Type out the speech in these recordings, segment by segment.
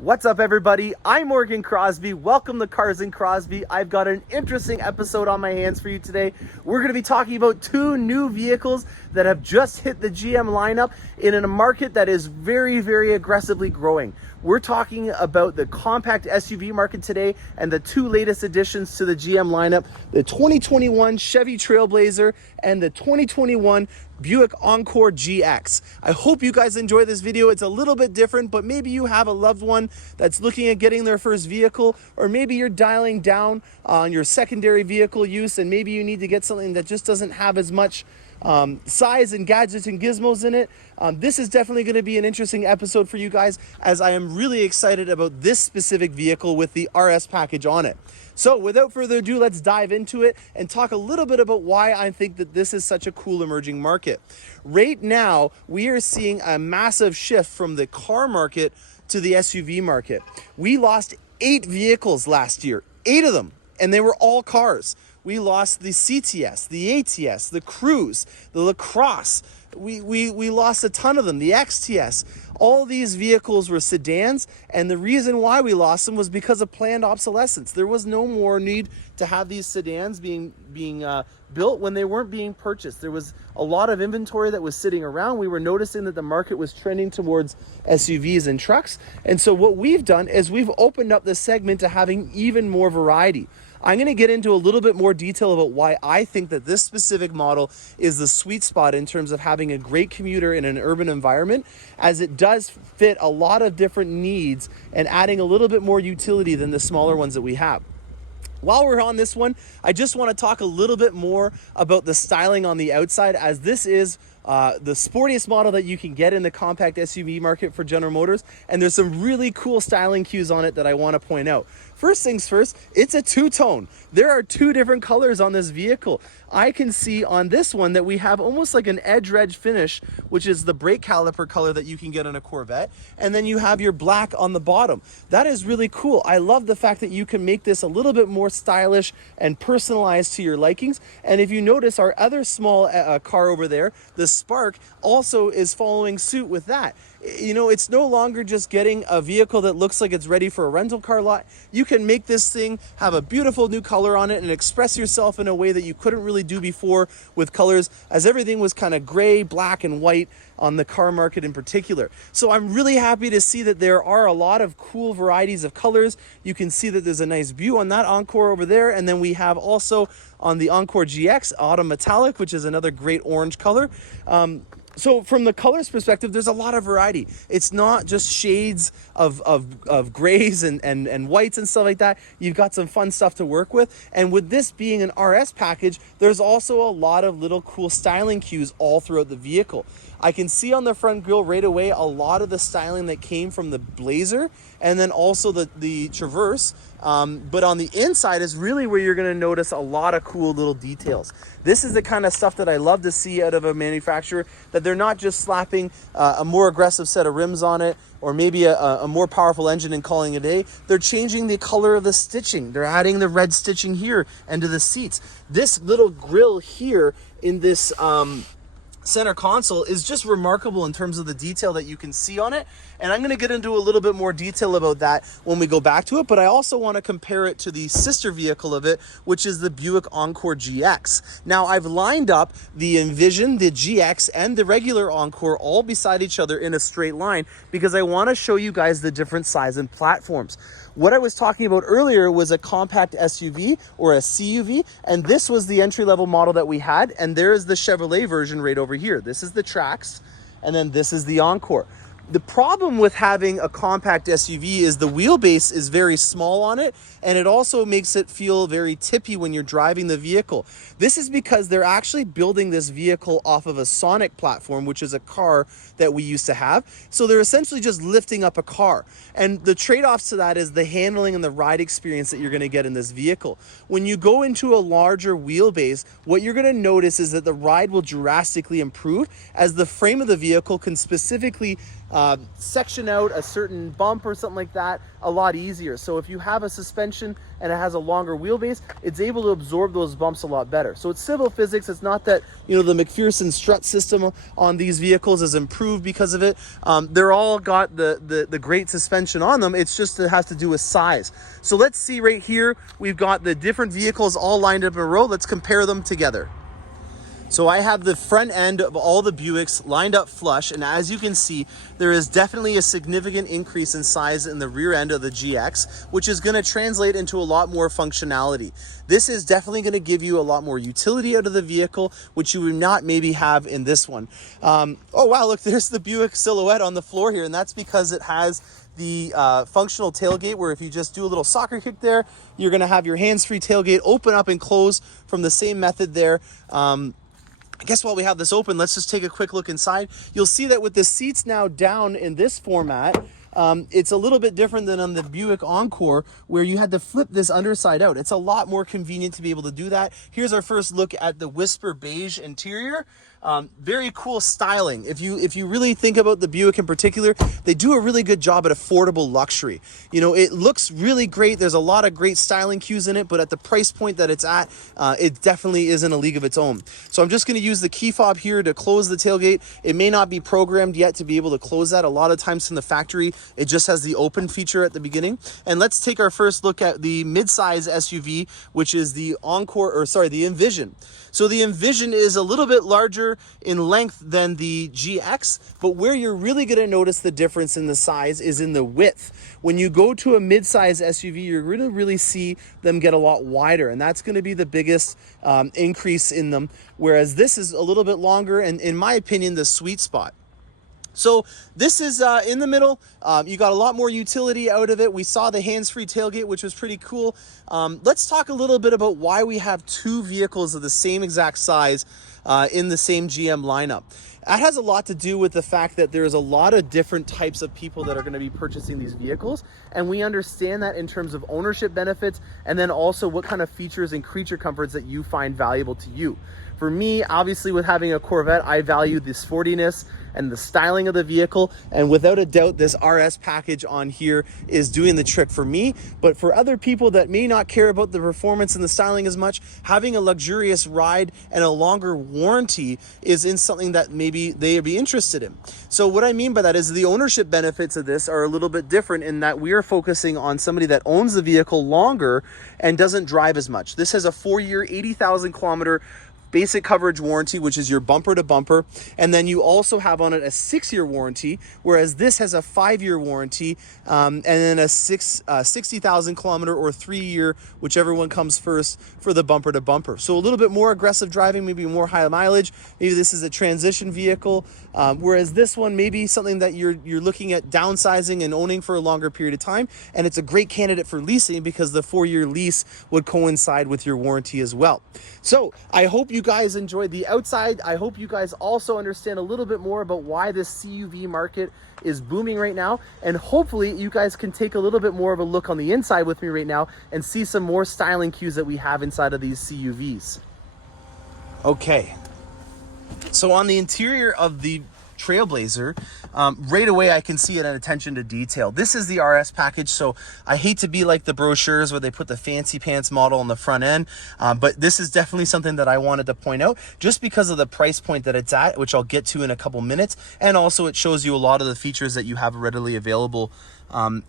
What's up, everybody? I'm Morgan Crosby. Welcome to Cars and Crosby. I've got an interesting episode on my hands for you today. We're going to be talking about two new vehicles that have just hit the GM lineup in a market that is very aggressively growing. We're talking about the compact SUV market today and the two latest additions to the GM lineup, the 2021 Chevy Trailblazer and the 2021 Buick Encore GX. I hope you guys enjoy this video. It's a little bit different, but maybe you have a loved one that's looking at getting their first vehicle, or maybe you're dialing down on your secondary vehicle use and maybe you need to get something that just doesn't have as much size and gadgets and gizmos in it. This is definitely going to be an interesting episode for you guys, as I am really excited about this specific vehicle with the RS package on it. So without further ado, let's dive into it and talk a little bit about why I think that this is such a cool emerging market. Right now, we are seeing a massive shift from the car market to the SUV market. We lost 8 vehicles last year, 8 of them, and they were all cars. We lost the CTS, the ATS, the Cruise, the LaCrosse. We lost a ton of them, the XTS. All these vehicles were sedans, and the reason why we lost them was because of planned obsolescence. There was no more need to have these sedans being built when they weren't being purchased. There was a lot of inventory that was sitting around. We were noticing that the market was trending towards SUVs and trucks. And so what we've done is we've opened up this segment to having even more variety. I'm going to get into a little bit more detail about why I think that this specific model is the sweet spot in terms of having a great commuter in an urban environment, as it does fit a lot of different needs and adding a little bit more utility than the smaller ones that we have. While we're on this one, I just want to talk a little bit more about the styling on the outside, as this is the sportiest model that you can get in the compact SUV market for General Motors, and there's some really cool styling cues on it that I want to point out. First things first, it's a two-tone. There are 2 different colors on this vehicle. I can see on this one that we have almost like an edge-reg finish, which is the brake caliper color that you can get on a Corvette, and then you have your black on the bottom. That is really cool. I love the fact that you can make this a little bit more stylish and personalized to your likings. And if you notice, our other small car over there, the Spark, also is following suit with that. You know, it's no longer just getting a vehicle that looks like it's ready for a rental car lot. You can make this thing have a beautiful new color on it and express yourself in a way that you couldn't really do before with colors, as everything was kind of gray, black, and white on the car market in particular. So I'm really happy to see that there are a lot of cool varieties of colors. You can see that there's a nice view on that Encore over there, and then we have also on the Encore GX Autumn Metallic, which is another great orange color. So from the colors perspective, there's a lot of variety. It's not just shades of grays and whites and stuff like that. You've got some fun stuff to work with. And with this being an RS package, there's also a lot of little cool styling cues all throughout the vehicle. I can see on the front grille right away a lot of the styling that came from the Blazer and then also the Traverse. But on the inside is really where you're going to notice a lot of cool little details. This is the kind of stuff that I love to see out of a manufacturer, that they're not just slapping a more aggressive set of rims on it, or maybe a more powerful engine and calling it a day. They're changing the color of the stitching. They're adding the red stitching here and to the seats. This little grille here in this center console is just remarkable in terms of the detail that you can see on it, and I'm going to get into a little bit more detail about that when we go back to it. But I also want to compare it to the sister vehicle of it, which is the Buick Encore GX. Now, I've lined up the Envision, the GX, and the regular Encore all beside each other in a straight line because I want to show you guys the different size and platforms. What I was talking about earlier was a compact SUV or a CUV, and this was the entry-level model that we had, and there is the Chevrolet version right over here. This is the Trax, and then this is the Encore. The problem with having a compact SUV is the wheelbase is very small on it, and it also makes it feel very tippy when you're driving the vehicle. This is because they're actually building this vehicle off of a Sonic platform, which is a car that we used to have. So they're essentially just lifting up a car. And the trade-offs to that is the handling and the ride experience that you're going to get in this vehicle. When you go into a larger wheelbase, what you're going to notice is that the ride will drastically improve, as the frame of the vehicle can specifically section out a certain bump or something like that a lot easier. So if you have a suspension and it has a longer wheelbase, it's able to absorb those bumps a lot better. So it's civil physics. It's not that, you know, the McPherson strut system on these vehicles is improved because of it. They're all got the great suspension on them. It's just, it has to do with size. So let's see right here, we've got the different vehicles all lined up in a row. Let's compare them together. So I have the front end of all the Buicks lined up flush, and as you can see, there is definitely a significant increase in size in the rear end of the GX, which is going to translate into a lot more functionality. This is definitely going to give you a lot more utility out of the vehicle, which you would not maybe have in this one. Oh wow, look, there's the Buick silhouette on the floor here, and that's because it has the functional tailgate, where if you just do a little soccer kick there, you're going to have your hands-free tailgate open up and close from the same method there. I guess while we have this open, let's just take a quick look inside. You'll see that with the seats now down in this format, it's a little bit different than on the Buick Encore, where you had to flip this underside out. It's a lot more convenient to be able to do that. Here's our first look at the Whisper Beige interior. Very cool styling. If you really think about the Buick in particular, they do a really good job at affordable luxury. You know, it looks really great. There's a lot of great styling cues in it, but at the price point that it's at, it definitely is in a league of its own. So I'm just going to use the key fob here to close the tailgate. It may not be programmed yet to be able to close that. A lot of times from the factory, it just has the open feature at the beginning. And let's take our first look at the midsize SUV, which is the the Envision. So the Envision is a little bit larger in length than the GX, but where you're really going to notice the difference in the size is in the width. When you go to a mid-size SUV, you're going to really see them get a lot wider, and that's going to be the biggest increase in them, whereas this is a little bit longer and, in my opinion, the sweet spot. So this is in the middle. You got a lot more utility out of it. We saw the hands-free tailgate, which was pretty cool. Let's talk a little bit about why we have two vehicles of the same exact size in the same GM lineup. That has a lot to do with the fact that there's a lot of different types of people that are going to be purchasing these vehicles, and we understand that in terms of ownership benefits, and then also what kind of features and creature comforts that you find valuable to you. For me, obviously, with having a Corvette, I value the sportiness and the styling of the vehicle, and without a doubt, this RS package on here is doing the trick for me. But for other people that may not care about the performance and the styling as much, having a luxurious ride and a longer warranty is in something that maybe they'd be interested in. So what I mean by that is the ownership benefits of this are a little bit different in that we are focusing on somebody that owns the vehicle longer and doesn't drive as much. This has a 4-year, 80,000 kilometer basic coverage warranty, which is your bumper to bumper, and then you also have on it a 6-year warranty, whereas this has a 5-year warranty, and then a 60,000 kilometer or 3-year, whichever one comes first, for the bumper to bumper. So a little bit more aggressive driving, maybe more high mileage. Maybe this is a transition vehicle, whereas this one may be something that you're looking at downsizing and owning for a longer period of time, and it's a great candidate for leasing because the 4-year lease would coincide with your warranty as well. So I hope you guys enjoyed the outside. I hope you guys also understand a little bit more about why this CUV market is booming right now, and hopefully you guys can take a little bit more of a look on the inside with me right now and see some more styling cues that we have inside of these CUVs. Okay, so on the interior of the Trailblazer, right away I can see an attention to detail. This is the RS package, so I hate to be like the brochures where they put the fancy pants model on the front end, but this is definitely something that I wanted to point out just because of the price point that it's at, which I'll get to in a couple minutes, and also it shows you a lot of the features that you have readily available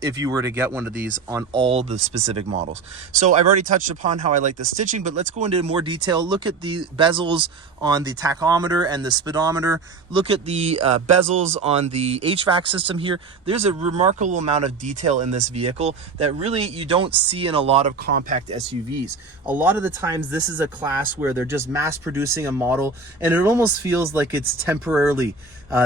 if you were to get one of these on all the specific models. So I've already touched upon how I like the stitching, but let's go into more detail. Look at the bezels on the tachometer and the speedometer. Look at the bezels on the HVAC system here. There's a remarkable amount of detail in this vehicle that really you don't see in a lot of compact SUVs. A lot of the times this is a class where they're just mass producing a model, and it almost feels like it's temporarily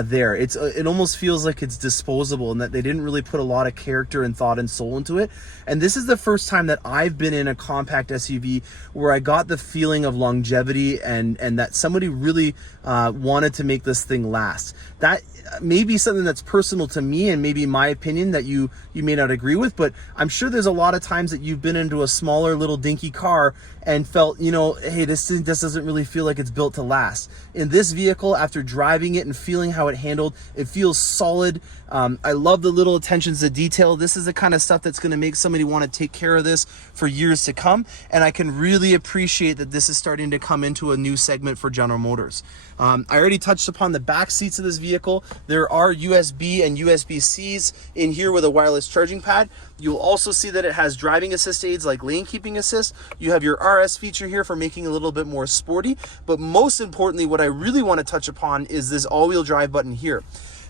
there. It almost feels like it's disposable, and that they didn't really put a lot of character and thought and soul into it. And this is the first time that I've been in a compact SUV where I got the feeling of longevity and that somebody really wanted to make this thing last. That may be something that's personal to me and maybe my opinion that you may not agree with, but I'm sure there's a lot of times that you've been into a smaller little dinky car and felt, hey, this doesn't really feel like it's built to last. In this vehicle, after driving it and feeling how it handled. It feels solid. I love the little attentions to detail. This is the kind of stuff that's going to make somebody want to take care of this for years to come. And I can really appreciate that this is starting to come into a new segment for General Motors. I already touched upon the back seats of this vehicle. There are USB and USB-Cs in here with a wireless charging pad. You'll also see that it has driving assist aids like lane keeping assist. You have your RS feature here for making it a little bit more sporty. But most importantly, what I really want to touch upon is this all-wheel drive button here.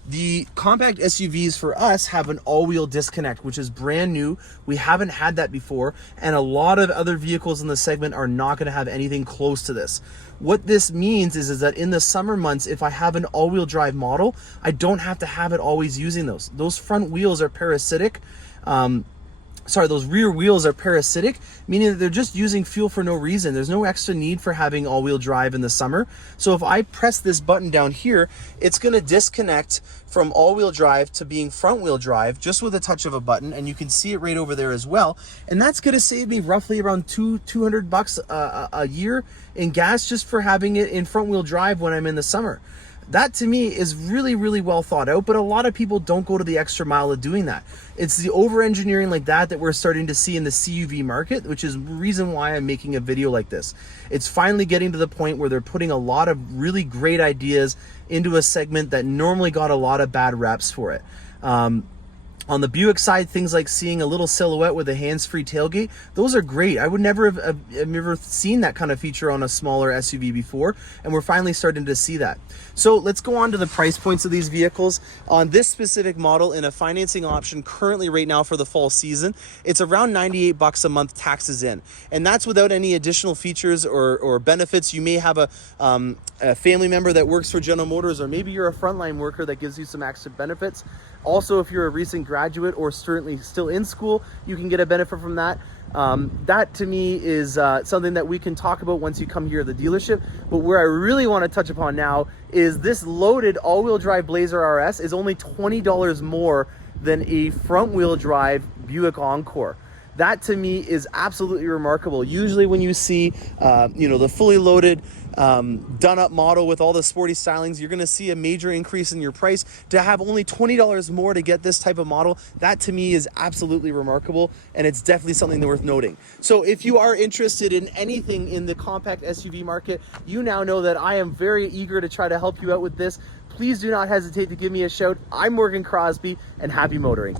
The compact SUVs for us have an all-wheel disconnect, which is brand new. We haven't had that before, and a lot of other vehicles in the segment are not going to have anything close to this. What this means is that in the summer months, if I have an all-wheel drive model, I don't have to have it always using those. Those front wheels are parasitic. Those rear wheels are parasitic, meaning that they're just using fuel for no reason. There's no extra need for having all-wheel drive in the summer. So if I press this button down here, it's going to disconnect from all-wheel drive to being front-wheel drive just with a touch of a button, and you can see it right over there as well. And that's going to save me roughly around $200 a year in gas just for having it in front-wheel drive when I'm in the summer. That to me is really, really well thought out, but a lot of people don't go to the extra mile of doing that. It's the over-engineering like that we're starting to see in the CUV market, which is the reason why I'm making a video like this. It's finally getting to the point where they're putting a lot of really great ideas into a segment that normally got a lot of bad reps for it. On the Buick side, things like seeing a little silhouette with a hands-free tailgate, those are great. I would never have ever seen that kind of feature on a smaller SUV before, and we're finally starting to see that. So let's go on to the price points of these vehicles. On this specific model, in a financing option currently right now for the fall season, it's around $98 a month taxes in. And that's without any additional features or benefits. You may have a family member that works for General Motors, or maybe you're a frontline worker that gives you some extra benefits. Also, if you're a recent graduate or certainly still in school, you can get a benefit from that. That to me is something that we can talk about once you come here at the dealership. But where I really want to touch upon now is this loaded all-wheel drive Blazer RS is only $20 more than a front-wheel drive Buick Encore. That to me is absolutely remarkable. Usually when you see, the fully loaded, done up model with all the sporty stylings, you're gonna see a major increase in your price. To have only $20 more to get this type of model, that to me is absolutely remarkable, and it's definitely something worth noting. So if you are interested in anything in the compact SUV market, you now know that I am very eager to try to help you out with this. Please do not hesitate to give me a shout. I'm Morgan Crosby, and happy motoring.